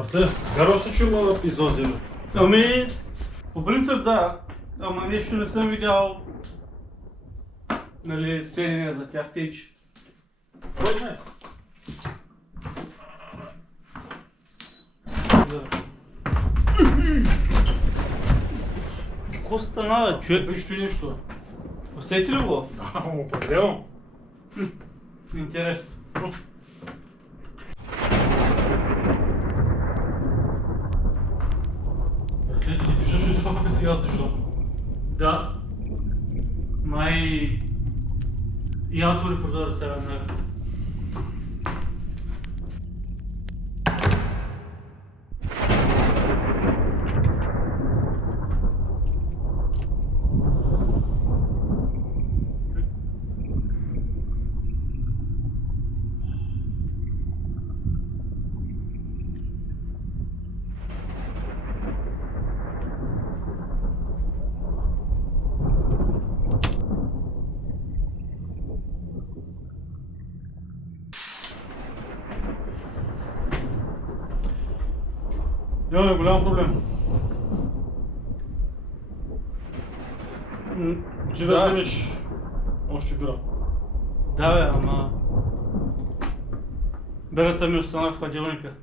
Брате, вярвам се, че има извънземни. Ами, по принцип да, ама нещо не съм видял, нали, сведения за тях, тейчи. Кой знае? Да. Какво стана, бе, човек? Нищо и нищо. Усети ли го? Да, определено. Интересно. Брате, ти виждаш ли това, което сега защо? Да. Май... Я отвори прозорец сега веднага. Имаме голям проблем. Ти да вземеш още бира. Да, бе, ама... Берата ми остана в хладилника.